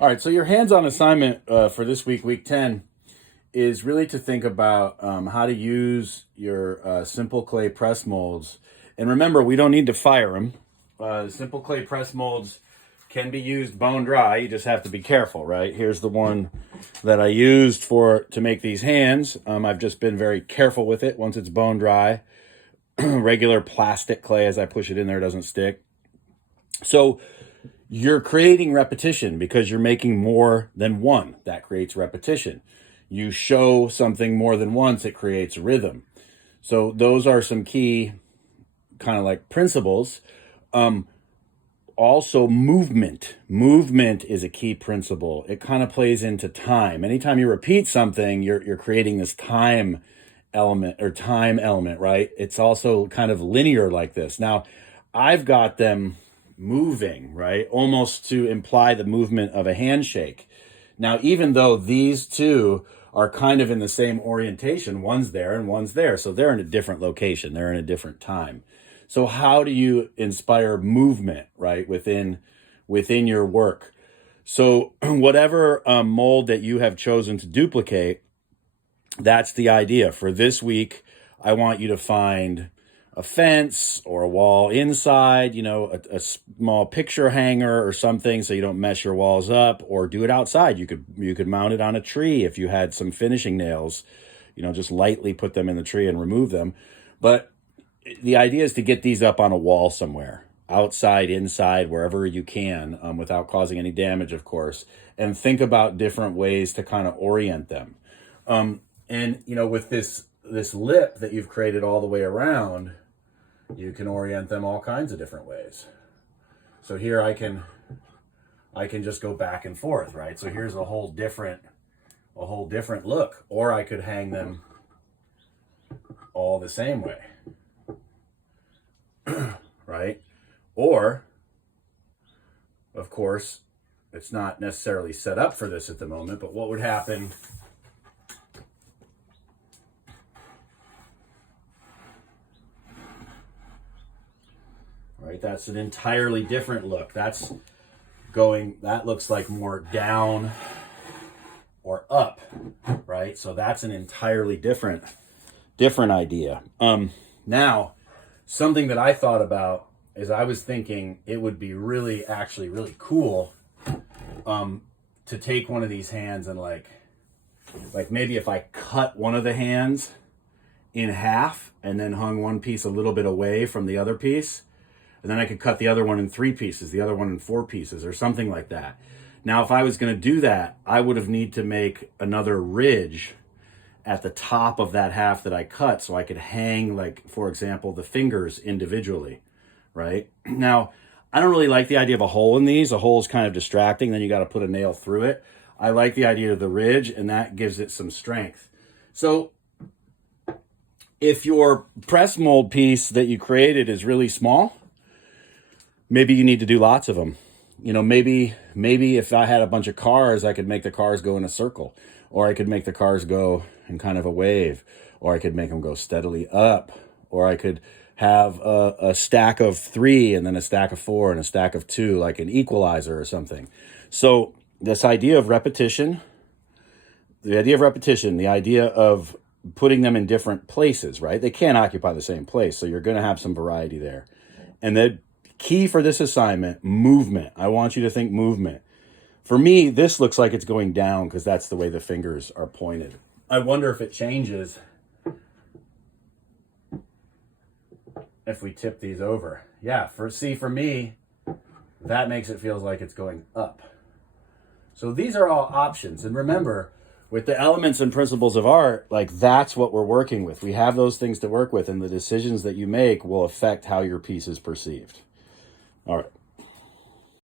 All right, so your hands-on assignment for this week, week 10, is really to think about how to use your simple clay press molds. And remember, we don't need to fire them. Simple clay press molds can be used bone dry. You just have to be careful, right? Here's the one that I used to make these hands. I've just been very careful with it once it's bone dry. Regular plastic clay, as I push it in there, doesn't stick. So you're creating repetition because you're making more than one. That creates repetition. You show something more than once, it creates rhythm. So those are some key kind of like principles. Also movement. Movement is a key principle. It kind of plays into time. Anytime you repeat something, you're creating this time element, right? It's also kind of linear like this. Now, I've got them moving, right? Almost to imply the movement of a handshake. Now, even though these two are kind of in the same orientation, one's there and one's there. So they're in a different location. They're in a different time. So how do you inspire movement, right? Within your work. So whatever mold that you have chosen to duplicate, that's the idea. For this week, I want you to find a fence or a wall inside, a small picture hanger or something so you don't mess your walls up, or do it outside. You could mount it on a tree if you had some finishing nails, just lightly put them in the tree and remove them. But the idea is to get these up on a wall somewhere, outside, inside, wherever you can, without causing any damage, of course, and think about different ways to kind of orient them. And with this lip that you've created all the way around, you can orient them all kinds of different ways. So here I can just go back and forth, right? So here's a whole different look. Or I could hang them all the same way. Right? Or, of course, it's not necessarily set up for this at the moment, but what would happen right? That's an entirely different look. That looks like more down or up, right? So that's an entirely different idea. Now, something that I thought about is I was thinking it would be really cool to take one of these hands and like maybe if I cut one of the hands in half and then hung one piece a little bit away from the other piece, and then I could cut the other one in 3 pieces, the other one in 4 pieces, or something like that. Now, if I was going to do that, I would have need to make another ridge at the top of that half that I cut so I could hang, like, for example, the fingers individually, right? Now, I don't really like the idea of a hole in these. A hole is kind of distracting. Then you got to put a nail through it. I like the idea of the ridge, and that gives it some strength. So if your press mold piece that you created is really small, maybe you need to do lots of them. Maybe if I had a bunch of cars, I could make the cars go in a circle, or I could make the cars go in kind of a wave, or I could make them go steadily up, or I could have a stack of 3 and then a stack of 4 and a stack of 2, like an equalizer or something. So this idea of repetition, the idea of putting them in different places, right? They can't occupy the same place, so you're going to have some variety there. And the key for this assignment, movement. I want you to think movement. For me, this looks like it's going down because that's the way the fingers are pointed. I wonder if it changes if we tip these over. Yeah, for me, that makes it feel like it's going up. So these are all options. And remember, with the elements and principles of art, like that's what we're working with. We have those things to work with, and the decisions that you make will affect how your piece is perceived. All right.